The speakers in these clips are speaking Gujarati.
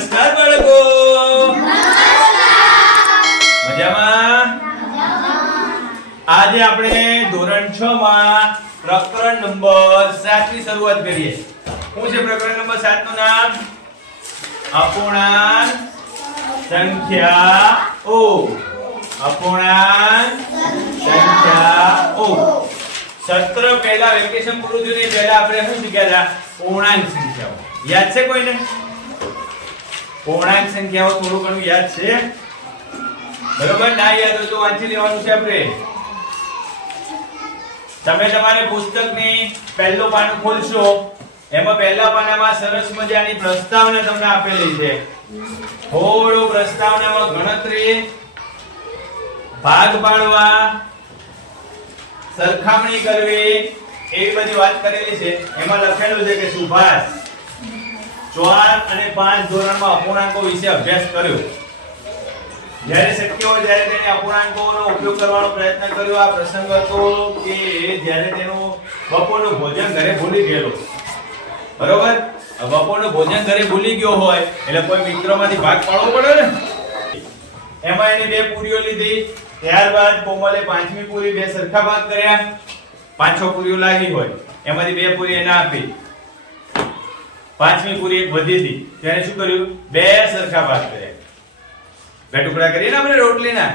નમસ્કાર બાળકો. મજામાં? આજે આપણે ધોરણ 6 માં પ્રકરણ નંબર 7 ની શરૂઆત કરીએ. શું છે પ્રકરણ નંબર 7 નું નામ? અપૂર્ણાંક સંખ્યાઓ. અપૂર્ણાંક સંખ્યાઓ. સત્ર પહેલા વેકેશન પૂરું થયું એ પહેલા આપણે શું શીખ્યા હતા? પૂર્ણાંક સંખ્યાઓ. યાદ છે કોઈને? પૂર્ણાંક સંખ્યાઓ થોડું ઘણું યાદ છે? બરોબર. ના યાદ હોય તો વાંચી લેવાનું છે આપણે. તમે તમારે પુસ્તકની પહેલું પાનું ખોલશો, એમાં પહેલા પાનામાં સરસ મજાની પ્રસ્તાવના તમને આપેલી છે. થોડું પ્રસ્તાવનામાં ગણતરી, ભાગ પાડવા, સરખામણી કરવી, એવી બધી વાત કરેલી છે. એમાં લખેલું છે કે સુભાષ 4 અને 5 ધોરણમાં અપૂર્ણાંકો વિશે અભ્યાસ કર્યો. જ્યારે શક્ય હોય ત્યારે તેને અપૂર્ણાંકોનો ઉપયોગ કરવાનો પ્રયત્ન કર્યો. આ પ્રસંગ હતો કે જ્યારે તેનો બપોરનું ભોજન ઘરે ભૂલી ગયેલો. બરોબર. બપોરનું ભોજન ઘરે ભૂલી ગયો હોય એટલે કોઈ મિત્રોમાંથી ભાગ પાડવો પડે ને. એમાં એને 2 પૂરીઓ લીધી. ત્યારબાદ કોમલે 5મી પૂરી 2 સરખા ભાગ કર્યા. 5 પૂરીઓ લાગી હોય એમાંથી 2 પૂરી એને આપી. 5મી પૂરી એક વધી હતી ત્યારે શું કર્યું? 2 સરખા ભાગ કર્યા. 2 ટુકડા કરીને આપણે રોટલીના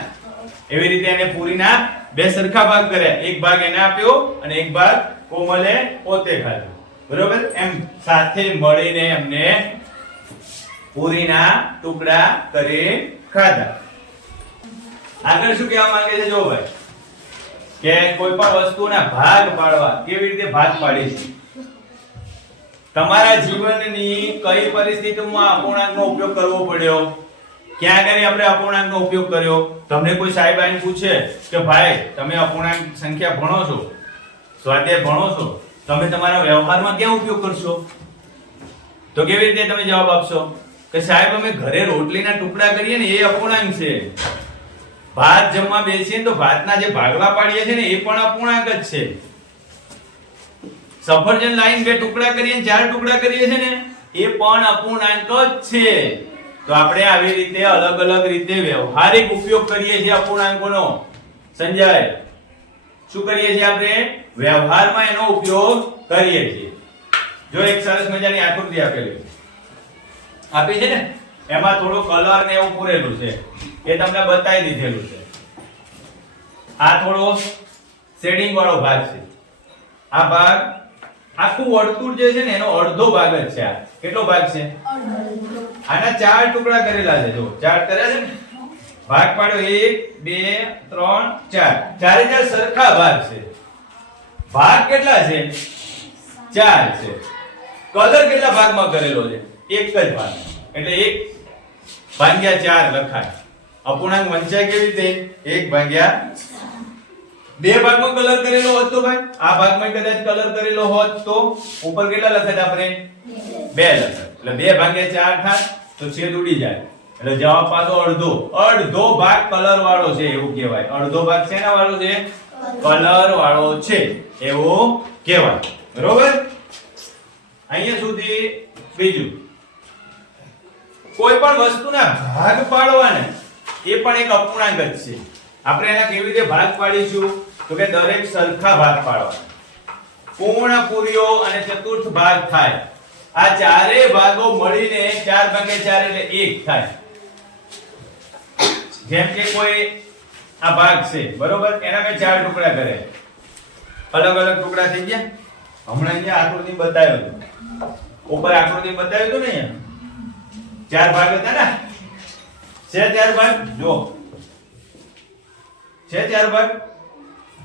એવી રીતે એને પૂરીના 2 સરખા ભાગ કર્યા. એક ભાગ એને આપ્યો અને એક ભાગ કોમલે પોતે ખાધો. બરોબર. એમ સાથે મળીને એમને પૂરીના ટુકડા કરી ખાધા. આગળ શું કહેવા માંગે છે? જો ભાઈ કે કોઈ પણ વસ્તુના ભાગ પાડવા કેવી રીતે ભાગ પાડી છે. તમારા જીવનની કઈ પરિસ્થિતિમાં અપૂર્ણાંકનો ઉપયોગ કરવો પડ્યો? ક્યાં આગળ આપણે અપૂર્ણાંકનો ઉપયોગ કર્યો? તમને કોઈ સાહેબ આવીને પૂછે કે ભાઈ તમે અપૂર્ણાંક સંખ્યા ભણો છો, સ્વાધ્યાય ભણો છો, તમે તમારા વ્યવહારમાં ક્યાં ઉપયોગ કરશો? તો કેવી રીતે તમે જવાબ આપશો કે સાહેબ અમે ઘરે રોટલીના ટુકડા કરીએ ને એ અપૂર્ણાંક છે. ભાત જમવા બેસીએ તો ભાતના જે ભાગલા પાડીએ છે ને એ પણ અપૂર્ણાંક જ છે. સફરજન લાઈન 2 ટુકડા કરીએ 4 ટુકડા કરીએ છે ને એ પણ અપૂર્ણાંક જ છે. તો આપણે આવી રીતે અલગ અલગ રીતે વ્યવહારિક ઉપયોગ કરીએ છીએ અપૂર્ણાંકોનો. સંજય, શું કરીએ છીએ આપણે? વ્યવહારમાં એનો ઉપયોગ કરીએ છીએ. જો એક સરસ મજાની આકૃતિ આપી છે ને, એમાં થોડો કલર ને એવું પૂરેલું છે, એ તમને બતાવી દીધેલું છે. આ થોડો શેડિંગ વાળો ભાગ છે. આ ભાગ આખું વર્તુળ જે છે ને એનો અડધો ભાગ જ છે. આ કેટલો ભાગ છે? આના 4 ટુકડા કરેલા છે. જો 4 કર્યા છે ને, ભાગ પાડ્યો 1 2 3 4. ચારે ચાર સરખા ભાગ છે. ભાગ કેટલા છે? 4 છે. કલર કેટલા ભાગમાં કરેલો છે? એક જ ભાગ. એટલે 1/4 લખાય. અપૂર્ણાંક વંચાય કેવી રીતે? 1/2 ભાગમાં કલર કરેલો હોત તો ભાઈ આ ભાગમાં કદાચ કલર કરેલો હોત તો ઉપર કેટલા લખાત? આપણે 2 લખાત. એટલે 2/4 થાય તો છેદ ઉડી જાય. એટલે જવાબ પાછો અડધો ભાગ કલર વાળો છે એવું કહેવાય. અડધો ભાગ શેના વાળો છે? કલર વાળો છે એવું કહેવાય. બરોબર. અહીંયા સુધી બીજું, કોઈ પણ વસ્તુના ભાગ પાડવાને એ પણ એક અપૂર્ણાંક જ છે. આપણે એના કેવી રીતે ભાગ પાડીશું? તો કે દરેક સરખા ભાગ પાડવા. પૂર્ણ પૂરીઓ અને ચતુર્થ ભાગ થાય. આ ચારેય ભાગો મળીને 4/4 એટલે 1 થાય. જેમ કે કોઈ આ ભાગ છે, બરોબર, એના મેં 4 ટુકડા કર્યા. અલગ અલગ ટુકડા થઈ ગયા. હમણાં અહીંયા આકૃતિ બતાવ્યો હતો. ઉપર આકૃતિ બતાવ્યું હતું ને, અહીંયા 4 ભાગ હતા ને. છે 4 ભાગ? જો છે 4 ભાગ.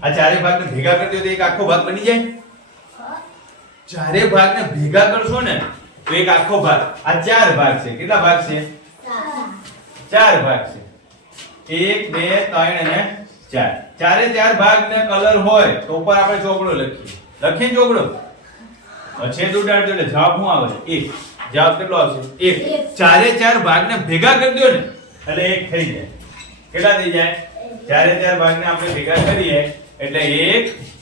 આ ચારે ભાગને ભેગા કરી દો તો એક આખો ભાગ બની જાય. ચારે ભાગને ભેગા કરશો ને તો એક આખો ભાગ. આ 4 ભાગ છે. કેટલા ભાગ છે? 4 ભાગ છે. 1 2 3 અને 4. ચારે 4 ભાગને કલર હોય તો ઉપર આપણે ચોકડો લખીએ ચોકડો. છેદ ઉડાડજો એટલે જવાબ શું આવે? 1. જવાબ કેટલો આવશે? 1. ચારે 4 ભાગને ભેગા કરી દો ને એટલે 1 થઈ જાય. કેટલા થઈ જાય? ચારે 4 ભાગને આપણે ભેગા કરીએ એટલે 1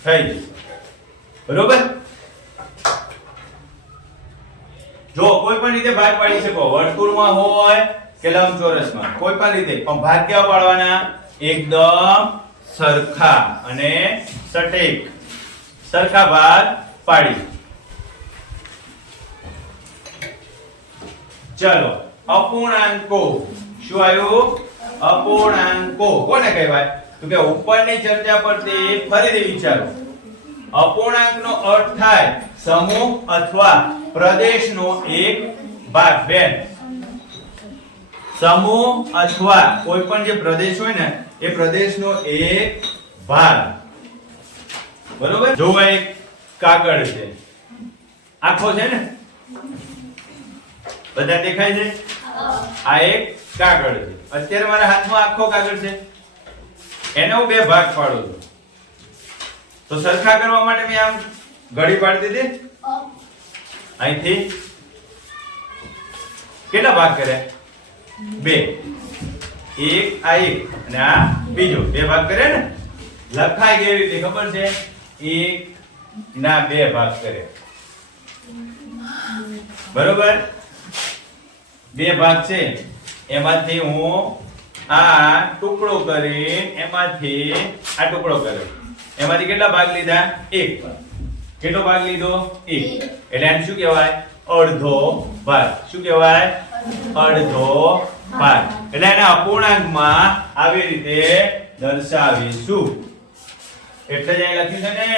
થઈ જશે. બરોબર. જો કોઈ પણ રીતે ભાગ પાડી શકો, વર્તુળમાં હોય કે લંબચોરસમાં, કોઈ પણ રીતે, પણ ભાગ કેવા પાડવાના? એકદમ સરખા અને સટીક સરખા ભાગ પાડી. ચલો અપૂર્ણાંકો. શું આવ્યું? અપૂર્ણાંકો કોને કહેવાય? તો કે ઉપરની ચર્ચા પરથી ફરીથી વિચારો. અપૂર્ણાંકનો અર્થ થાય સમૂહ અથવા પ્રદેશનો એક ભાગ. બેન, સમૂહ અથવા કોઈ પણ જે પ્રદેશ હોય ને એ પ્રદેશનો એક ભાગ. બરોબર? જો એક કાગળ છે, આખો છે ને, બધા દેખાય છે? આ એક કાગળ છે. અત્યારે મારા હાથમાં આખો કાગળ છે, એને હું બે ભાગ પાડું છું. તો સરખા કરવા માટે મેં આમ ઘડી પાડી દીધી. અહીંથી કેટલા ભાગ કર્યા? બે. એક આ એક અને આ બીજો, બે ભાગ કર્યા ને. લખાય કેવી રીતે ખબર છે? એક ના બે ભાગ કર્યા. બરોબર? બે ભાગ છે, એમાંથી હું આ ટુકડો કરી, એમાંથી આ ટુકડો કર્યો, એમાંથી કેટલા ભાગ લીધા? એક. કેટલો ભાગ લીધો? એક. એટલે આને શું કહેવાય? અડધો ભાગ. શું કહેવાય? અડધો ભાગ. એટલે એને અપૂર્ણાંકમાં આવી રીતે દર્શાવીશું. એટલે જ અહીં લખ્યું છે ને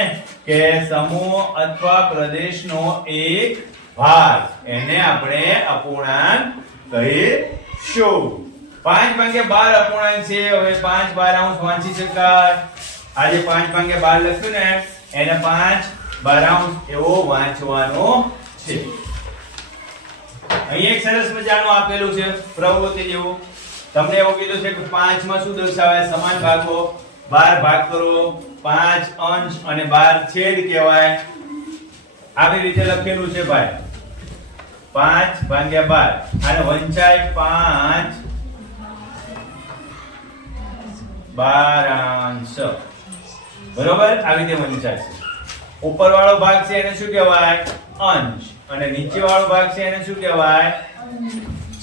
કે સમૂહ અથવા પ્રદેશનો એક ભાગ, એને આપણે અપૂર્ણાંક કહીશું. 5 ભાગ્યા 12 અપૂર્ણાંક છે. હવે 5 12 વાંચી શકાય. આજે 5 ભાગ્યા 12 લખ્યું ને એને 5 12 એવો વાંચવાનો છે. અહીં એક સરસ મજાનું આપેલું છે પ્રવૃત્તિ જેવું. તમને એવું કીધું છે કે 5 માં શું દર્શાવાય? સમાન ભાગો. 12 ભાગ કરો, 5 અંશ અને 12 છેદ કહેવાય. આવી રીતે લખેલું છે ભાઈ. 5 ભાગ્યા 12 અને વંચાય 5 12 બરોબર? આવી રીતે વંચાય છે. ઉપર વાળો ભાગ છે એને શું કહેવાય? અંશ. અને નીચે વાળો ભાગ છે એને શું કહેવાય?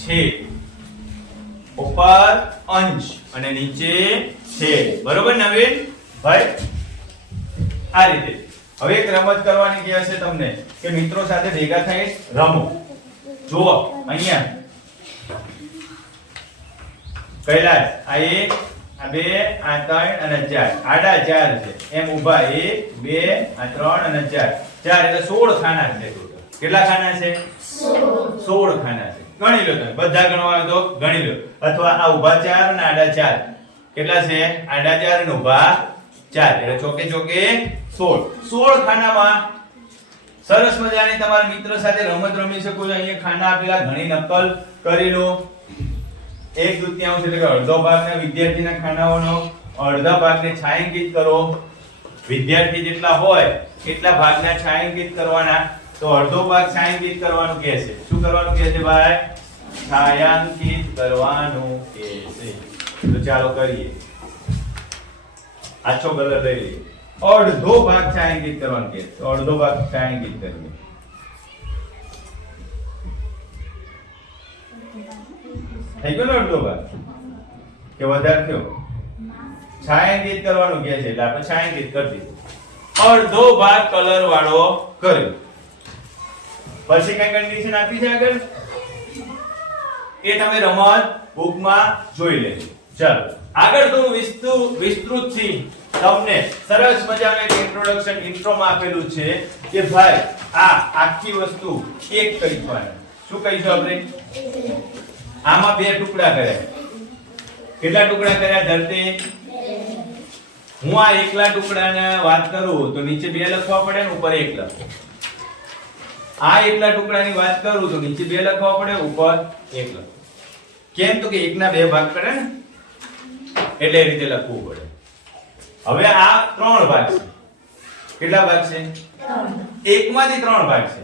છેદ. ઉપર અંશ અને નીચે છેદ. બરોબર નવીન ભાઈ? આ રીતે. હવે એક રમત કરવાની કહે છે તમને કે મિત્રો સાથે ભેગા થઈ રમો. જુઓ અહીંયા કૈલાસ, આ એક, આ બે, આ ત્રણ અને ચાર, આડા ચાર છે. એમ ઊભા 1 2 આ 3 અને 4. 4 એટલે 16 ખાના છે ટોટલ. કેટલા ખાના છે? 16 ખાના છે. ગણી લો તમે. બધા ગણવા હોય તો ગણી લો. અથવા આ ઊભા 4 અને આડા 4. કેટલા છે? આડા 4 અને ઊભા 4. એટલે ચોકે ચોકે 16 ખાનામાં સરસ મજાની તમારા મિત્ર સાથે રમત રમી શકો છો. અહીંયા ખાના આપેલા, ઘણી નકલ કરી લો. 1/2 એટલે કે અડધો ભાગના વિદ્યાર્થીના ખાનાઓનો અડધા ભાગને છાંયાંકિત કરો. વિદ્યાર્થી જેટલા હોય એટલા ભાગના છાંયાંકિત કરવાના. તો અડધો ભાગ છાંયાંકિત કરવાનું કહે છે. શું કરવાનું કહે છે ભાઈ? છાંયાંકિત કરવાનું કહે છે. તો ચાલો કરીએ. આછો કલર લઈ લઈએ. અડધો ભાગ છાંયાંકિત કરવાનું કહે છે. અડધો ભાગ છાંયાંકિત કરીએ. થઈ ગયો ને અડધો ભાગ? કે વધારે થયો? છાંયાંકિત કરવાનું કહે છે એટલે આપણે છાંયાંકિત કરી દીધું. અડધો ભાગ કલર વાળો કર્યો. પછી કઈ કન્ડિશન આપી છે આગળ? એ તમે રમત બુકમાં જોઈ લેજો. ચાલો આગળ તો વિસ્તૃત થી તમને સરસ મજાનું એક ઇન્ટ્રોડક્શન ઇન્ટ્રોમાં આપેલું છે કે ભાઈ આ આખી વસ્તુ એક કહીશું. શું કહીશું આપણે? આમાં બે ટુકડા કર્યા. કેટલા ટુકડા કર્યા ધરતી? હું આ એકલા ટુકડાને વાત કરું તો નીચે 2 લખવા પડે ને ઉપર 1 લખો. આ એકલા ટુકડાની વાત કરું તો નીચે 2 લખવા પડે, ઉપર 1 લખો. કેમ? તો કે 1 ના 2 ભાગ કરે ને એટલે એ રીતે લખવું પડે. હવે આ 3 ભાગ છે. કેટલા ભાગ છે? 3. 1 માંથી 3 ભાગ છે.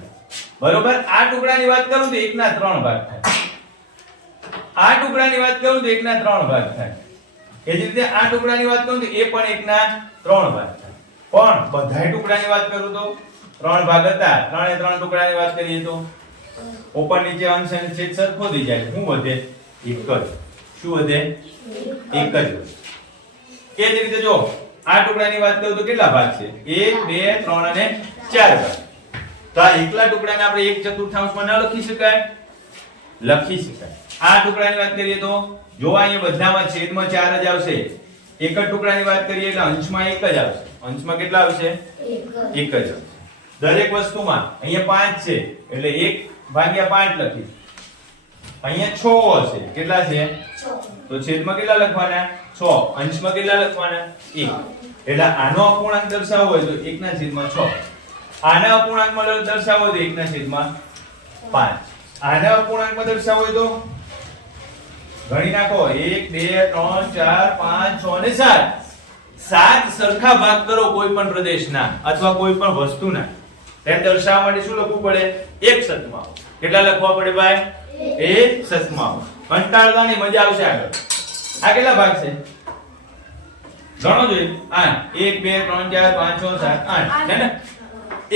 બરોબર? આ ટુકડાની વાત કરું તો 1 ના 3 ભાગ થાય. આ ટુકડાની વાત કરું તો 1 ના 3 ભાગ થાય. એ જ રીતે આ ટુકડાની વાત કરું તો એ પણ 1 ના 3 ભાગ થાય. પણ બધાય ટુકડાની વાત કરું તો 3 ભાગ હતા. 3 એ 3 ટુકડાની વાત કરીએ તો ઉપર નીચે અંશ અને છેદ સરખો થઈ જાય શું વધે? એક જ. શું વધે? એક જ વધે. એ જ રીતે જો આ ટુકડાની વાત કરું તો કેટલા ભાગ છે? 1 2 3 અને 4 ભાગ. તો આ એકલા ટુકડાને આપણે 1/4 માં ન લખી શકાય? લખી શકાય. આ ટુકડાની વાત કરીએ તો જો અહીંયા બધામાં છેદમાં 4 જ આવશે. એક જ ટુકડાની વાત કરીએ એટલે અંશમાં 1 જ આવશે. અંશમાં કેટલા આવશે? 1 જ આવશે. દરેક વસ્તુમાં અહીંયા 5 છે એટલે 1/5 લખી. અહીંયા 6 હશે. કેટલા છે? 6. તો છેદમાં કેટલા લખવાના? 6. અંશમાં કેટલા લખવાના? 1. એટલે આનો અપૂર્ણાંક દર્શાવવો હોય તો 1/6. આના અપૂર્ણાંકમાં દર્શાવવો હોય તો 1/5. આના અપૂર્ણાંકમાં દર્શાવવો હોય તો ગણી નાખો 1 2 3 4 5 6 અને 7. 7 સરખા ભાગ કરો કોઈ પણ પ્રદેશના અથવા કોઈ પણ વસ્તુના. તેમ દર્શાવવા માટે શું લખવું પડે? 1/7. કેટલા લખવા પડે ભાઈ? 1/7. કંટાળવાની મજા આવશે આગળ. આ કેટલા ભાગ છે? ગણો જોઈએ. 8 1 2 3 4 5 6 7 8 છે ને?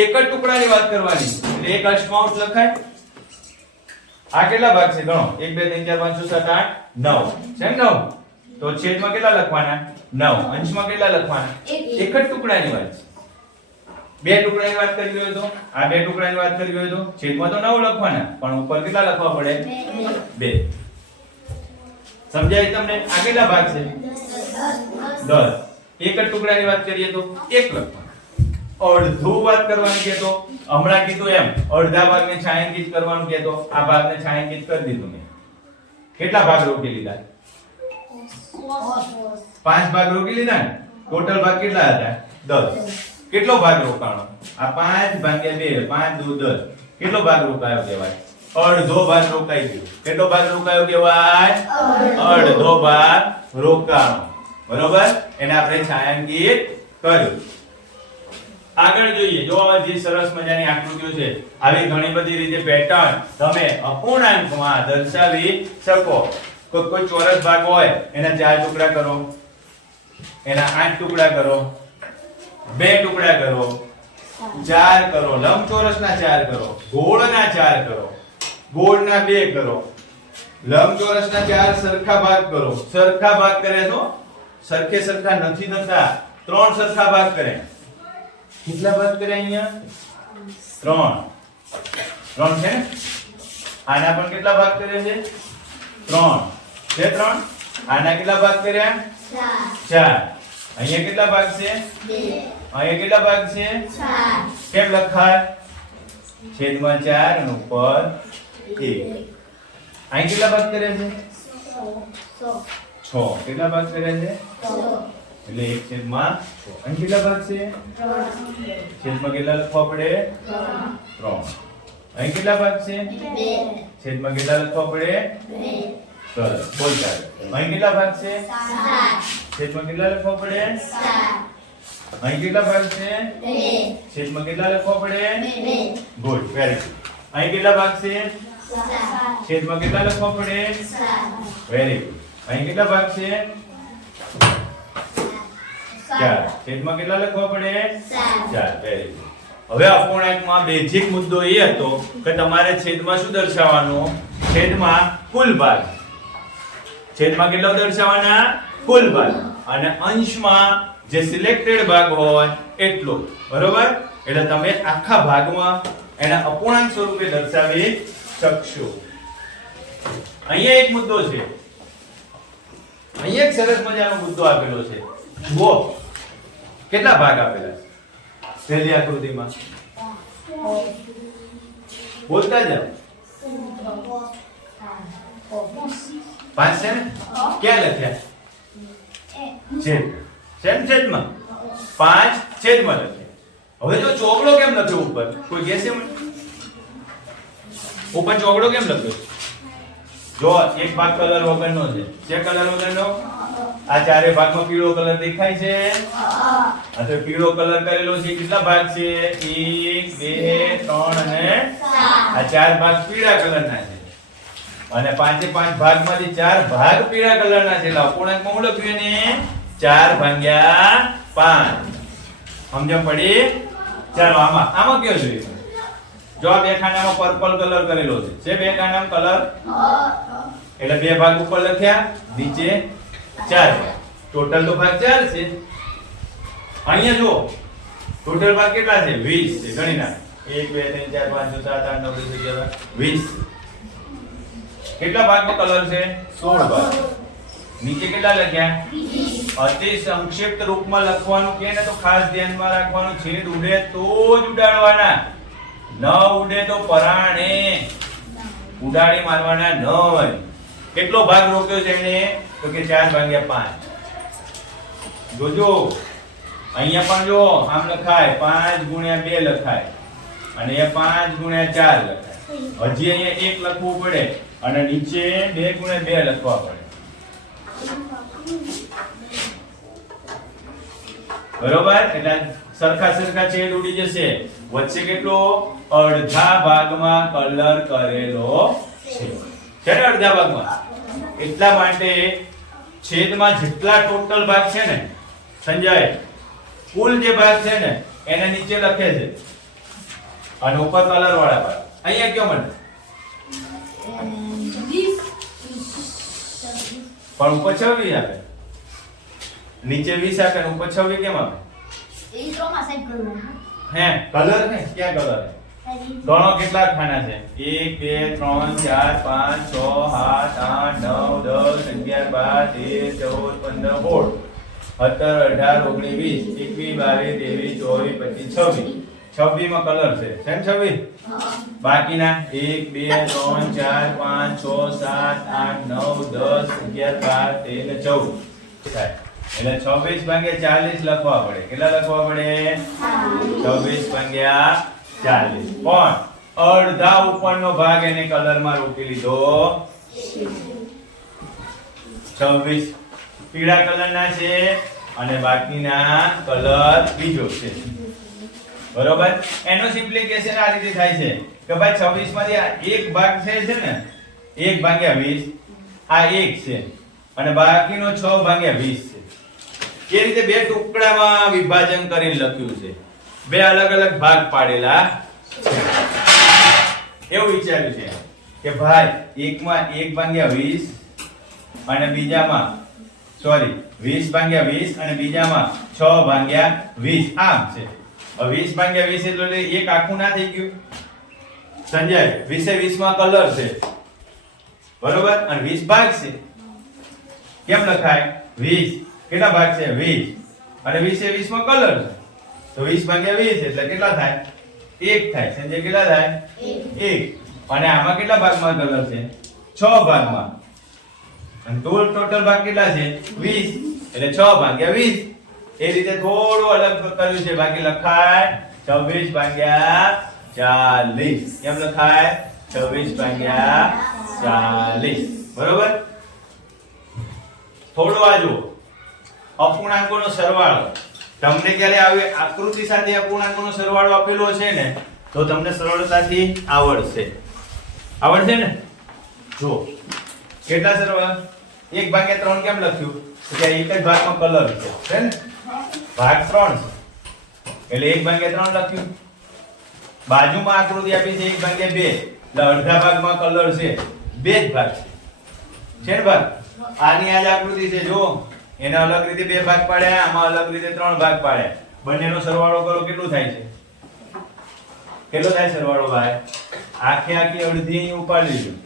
એક જ ટુકડાની વાત કરવાની એટલે 1/8 લખાય. આ કેટલા ભાગ છે? ગણો 1 2 3 4 5 6 7 8 9 છે ને? 9. તો છેદમાં કેટલા લખવાના? 9. અંશમાં કેટલા લખવાના? એક જ ટુકડાની વાત છે. બે ટુકડાની વાત કરવી હોય તો આ બે ટુકડાની વાત કરવી હોય તો છેદમાં તો 9 લખવાના પણ ઉપર કેટલા લખવા પડે? 2. સમજાય તમને? આ કેટલા ભાગ છે? 10. એક જ ટુકડાની વાત કરીએ તો 1 લખવાનું. અડધું વાત કરવાની કે તો હમણાં કીધું એમ અડધા ભાગને છાંયાંકિત કરવાનું કે તો આ ભાગને છાંયાંકિત કરી દીધું મેં. કેટલા ભાગ રોકી લીધા? 5 ભાગ રોકી લીધા ને? ટોટલ ભાગ કેટલા હતા? 10. કેટલો ભાગ રોકાણો? આ 5 ભાગ્યા 2 5 2 10. કેટલો ભાગ રોકાયો કહેવાય? અડધો ભાગ રોકાઈ ગયો. કેટલો ભાગ રોકાયો કહેવાય? અડધો ભાગ રોકાણો. બરોબર? એને આપણે છાંયાંકિત કર્યું. આગળ જોઈએ. જો આ જે સરસ મજાની આકૃતિઓ છે આવી ઘણી બધી રીતે પેટર્ન તમે અપૂર્ણાંકમાં દર્શાવી શકો. કોઈ ચોરસ ભાગ હોય એના 4 ટુકડા કરો, એના 8 ટુકડા કરો, 2 ટુકડા કરો, 4 કરો, લંબચોરસના 4 કરો, ગોળના 4 કરો, ગોળના 2 કરો, લંબચોરસના 4 સરખા ભાગ કરો. સરખા ભાગ કરે તો સરખે સરખા નથી થતા. 3 સરખા ભાગ કરે. કેટલા ભાગ કરે અહીંયા? 3 છે. આના પણ કેટલા ભાગ કરે છે? 3 છે. 3 આના કેટલા ભાગ કર્યા? 4. અહીંયા કેટલા ભાગ છે? 2. અહીંયા કેટલા ભાગ છે? 4. કેમ લખાય? છેદમાં 4 અને ઉપર 1. અહીં કેટલા ભાગ કરે છે? 6. કેટલા ભાગ કરે છે? 6. એટલે 1/6. અહીં કેટલા ભાગ છે? 3. છેદમાં કેટલા લખવા પડે? 3. અહીં કેટલા ભાગ છે? 2. છેદમાં કેટલા લખવા પડે? 2. સરસ. બોલ ચાલો. અહીં કેટલા ભાગ છે? 7. છેદમાં કેટલા લખવા પડે? 7. અહીં કેટલા ભાગ છે? 2. છેદમાં કેટલા લખવા પડે? 2. ગુડ. Very good. અહીં કેટલા ભાગ છે? 7. છેદમાં કેટલા લખવા પડે? 7. Very good. અહીં કેટલા ભાગ છે? 4. છેદમાં કેટલા લખવા પડે? 4. Very good. હવે અપૂર્ણાંકમાં બેઝિક મુદ્દો એ હતો કે તમારે છેદમાં શું દર્શાવવાનું? છેદમાં કુલ ભાગ. છેદમાં કેટલો દર્શાવવાના? કુલ ભાગ. અને અંશમાં જે સિલેક્ટેડ ભાગ હોય એટલો. બરોબર? એટલે તમે આખા ભાગમાં એના અપૂર્ણાંક સ્વરૂપે દર્શાવી શકશો. અહીંયા એક મુદ્દો છે. અહીંયા એક સરસ મજાનો મુદ્દો આપેલો છે. જુઓ કેટલા ભાગ આપેલા છે પહેલી આકૃતિમાં? બોલતા જાઓ. 5 છે ને? ક્યાં લખ્યા? છેદમાં 5 છેદમાં લખ્યા. હવે જો ચોગડો કેમ લખ્યો ઉપર? કોઈ કહેશે મને? ઉપર ચોગડો કેમ લખ્યો? જો એક ભાગ કલર વગરનો છે. છે કલર વગરનો? આ ચારે ભાગમાં પીળો કલર દેખાય છે? આ તો પીળો કલર કરેલો છે. કેટલા ભાગ છે? 1 2 3 અને 4. આ 4 ભાગ પીળા કલરના છે. અને 5 ભાગમાંથી 4 ભાગ પીળા કલરના છે. એટલે અપૂર્ણાંકમાં હું લખ્યું એને 4/5. સમજણ પડી? ચાલો આમાં કયો જોઈએ? જો આ બે ખાનામાં પર્પલ કલર કરેલો છે બે ખાનામાં કલર એટલે બે ભાગ ઉપર લખ્યા નીચે 4 ટોટલ તો ભાગ 4 છે અહીંયા જો ટોટલ ભાગ કેટલા છે 20 છે ગણી નાખ 1 2 3 4 5 6 7 8 9 10 11 20 કેટલા ભાગમાં કલર છે 16 ભાગ નીચે કેટલા લખ્યા અતિ સંક્ષિપ્ત રૂપમાં લખવાનું કે ને તો ખાસ ધ્યાનમાં રાખવાનું છેદ ઉડે તો જ ઉડાડવાના ન ઉડે તો પરાણે ઉડાડી મારવાના ન હોય કેટલો ભાગ રોક્યો છે એને તો કે 4/5 જોજો અહીંયા પણ જો આમ લખાય 5/2 લખાય અને એ 5/4 લખાય હજી અહીંયા 1 લખવું પડે અને નીચે 2/2 લખવા પડે બરોબર એટલે સરખા છેદ ઉડી જશે વચ્ચે કેટલો અડધા ભાગમાં કલર કરેલો છે ને અડધા ભાગમાં એટલા માટે છેદમાં જેટલા ટોટલ ભાગ છે ને સંજય કુલ જે ભાગ છે ને એને નીચે લખે છે અને ઉપર કલર વાળા ભાગ અહીંયા કયો મને પણ ઉપર 26 આપે નીચે 20 આપે અને ઉપર 26 કેમ આપે એ તો માં સાહેબ કલર હે કલર ને ક્યાં કલર હે ગણો કેટલા ખાના છે 1 2 3 4 5 6 7 8 9 10 11 12 13 14 15 16 17 18 19 20 21 22 23 24 25 26 26 માં કલર છે સેમ 26 બાકીના 1 2 3 4 5 6 7 8 9 10 11 12 13 14 થાય એટલે 26/40 લખવા પડે કેટલા લખવા પડે 26/40 પણ અડધા ઉપરનો ભાગ એને કલરમાં રોકી લીધો 26 પીળા કલરના છે અને બાકીના કલર બીજો છે બરોબર એનો સિમ્પ્લિફિકેશન આ રીતે થાય છે કે ભાઈ 26 માંથી આ એક ભાગ છે ને 1/20 આ 1 છે અને બાકીનો 6/20 છે એ રીતે બે ટુકડામાં વિભાજન કરીને લખ્યું છે બે અલગ અલગ ભાગ પાડેલા એવું વિચાર્યું છે કે ભાઈ એકમાં 1/20 અને બીજામાં સોરી 20/20 અને બીજામાં 6/20 આમ છે 20/20 એટલે એક આખું ના થઈ ગયું સંજય 20 માં કલર છે બરોબર અને 20 ભાગ છે કેમ લખાય 20 કેટલા ભાગ છે 20 અને 20 માં કલર છે તો 20/20 એટલે કેટલા થાય 1 થાય સંજય કેટલા થાય 1 અને આમાં કેટલા ભાગમાં કલર છે 6 ભાગમાં અને ટોટલ ભાગ કેટલા છે 20 એટલે 6/20 એ રીતે થોડું અલગ કર્યું છે બાકી લખાય 26/40 કેમ લખાય 26/40 બરોબર થોડું આ જુઓ અપૂર્ણાંકોનો સરવાળો તમને ક્યારે આવે આકૃતિ સાથે અપૂર્ણાંકોનો સરવાળો આપેલો છે ને તો તમને સરળતાથી આવડશે ને જો કેટલા સરવાળા 1/3 કેમ લખ્યું કે એક જ ભાગમાં કલર છે ને ભાગ 3 છે એટલે 1/3 લખ્યું બાજુમાં આકૃતિ આપી છે 1/2 એટલે અડધા ભાગમાં કલર છે બે જ ભાગ છે ને ભાગ આની આ જ આકૃતિ છે જો એને અલગ રીતે બે ભાગ પાડ્યા આમાં અલગ રીતે 3 ભાગ પાડ્યા બંનેનો સરવાળો કરો કેટલું થાય છે કેટલો થાય સરવાળો ભાઈ આખી અડધી અહીં ઉપાડી લીધું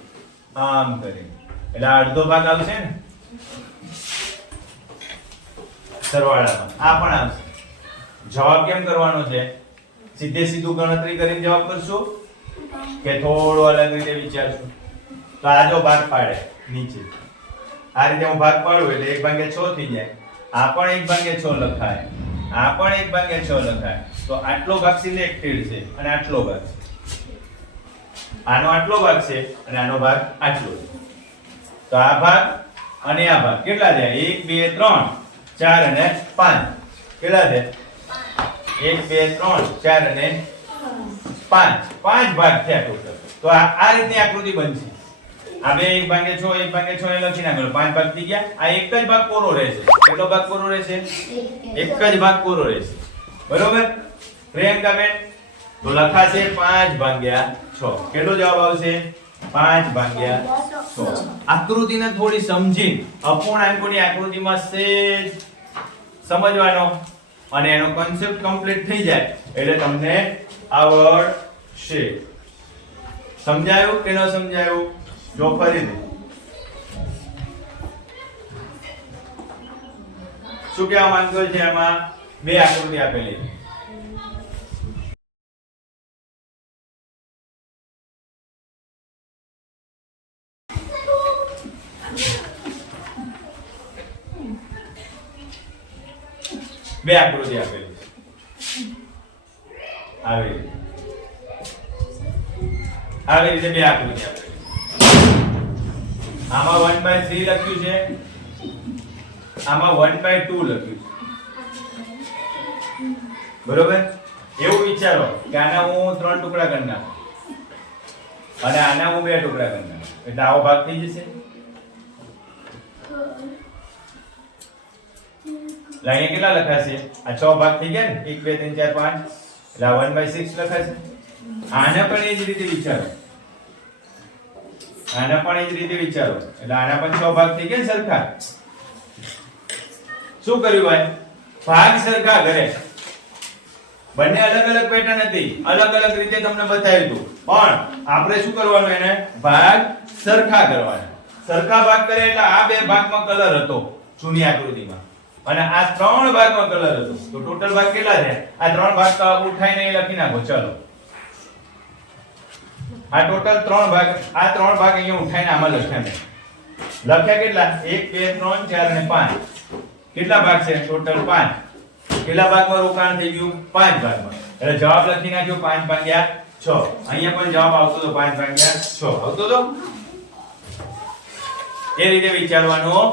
આમ કરી એટલે અડધો ભાગ આવશે ને સરવાળામાં આ પણ આવશે જવાબ કેમ કરવાનો છે સીધું ગણતરી કરીને જવાબ કરશું કે થોડો અલગ રીતે વિચારશું તો આ જો ભાગ પાડે નીચે આ રીતે હું ભાગ પાડું એટલે 1/6 થઈ જાય આ પણ 1/6 લખાય આ પણ 1/6 લખાય તો આટલો ભાગ સિલેક્ટેડ છે અને આટલો ભાગ છે આનો આટલો ભાગ છે અને આનો ભાગ આટલો છે તો આ ભાગ અને આ ભાગ કેટલા છે 1 2 3 4 અને 5 કેટલા છે 1 2 3 4 અને 5 ભાગ થયા ટોટલ તો આ રીતની આકૃતિ બનશે આ બે 1/6 1/6 એ લખી નાખો 5 ભાગ થઈ ગયા આ એક જ ભાગ કોરો રહેશે કેટલો ભાગ કોરો રહેશે એક જ ભાગ કોરો રહેશે બરોબર પ્રિયંકા બેન તો લખાશે 5 ભાગ્યા 6. કેટલો જવાબ આવશે? 5 ભાગ્યા 6. આકૃતિને થોડી સમજી અપૂર્ણાંકોની આકૃતિમાં સેજ સમજવાનો અને એનો કોન્સેપ્ટ કમ્પ્લીટ થઈ જાય એટલે તમને આવડશે. સમજાયું કે ન સમજાયું? જો ફરીથી શું કહેવા માંગતો છે? એમાં બે આકૃતિ આપેલી છે. બે આકૃતિ આપેલી છે. આવી રીતે બે આકૃતિ આપેલી. આમાં 1/3 લખ્યું છે, આમાં 1/2 લખ્યું છે. બરોબર? એવું વિચારો કે આના હું 3 ટુકડા કરી નાખું અને આના હું 2 ટુકડા કરી નાખું એટલે આવો ભાગ થઈ જશે. લાઈને કેટલા લખાશે? આ 6 ભાગ થઈ ગયા ને, 1 2 3 4 5 એટલે આ 1/6 લખાશે. આને પણ એ જ રીતે વિચારો, આને પણ એ જ રીતે વિચારો એટલે આના પણ 6 ભાગ થઈ ગયા ને સરખા. શું કર્યું ભાઈ? ભાગ સરખા કરે. બંને અલગ અલગ પેટર્ન હતી, અલગ અલગ રીતે તમને બતાવ્યું હતું, પણ આપણે શું કરવાનું? એને ભાગ સરખા કરવાના. સરખા ભાગ કરે એટલે આ બે ભાગમાં કલર હતો જૂની આકૃતિમાં અને આ 3 ભાગમાં કલર હતો. તો ટોટલ ભાગ કેટલા થયા? આ 3 ભાગ તો ઉઠાઈને લખી નાખો. ચલો, આ ટોટલ 3 ભાગ, આ 3 ભાગ અહીંયા ઉઠાઈને આમાં લખ્યા મેં. લખ્યા કેટલા? 1 2 3 4 અને 5. કેટલા ભાગ છે? ટોટલ 5. કેટલા ભાગમાં રોકાણ થઈ ગયું? 5 ભાગમાં. એટલે જવાબ લખી નાખ્યો 5 ભાગ્યા 6. અહીંયા પણ જવાબ આવતો તો 5 ભાગ્યા 6 આવતો તો. એ રીતે વિચારવાનું.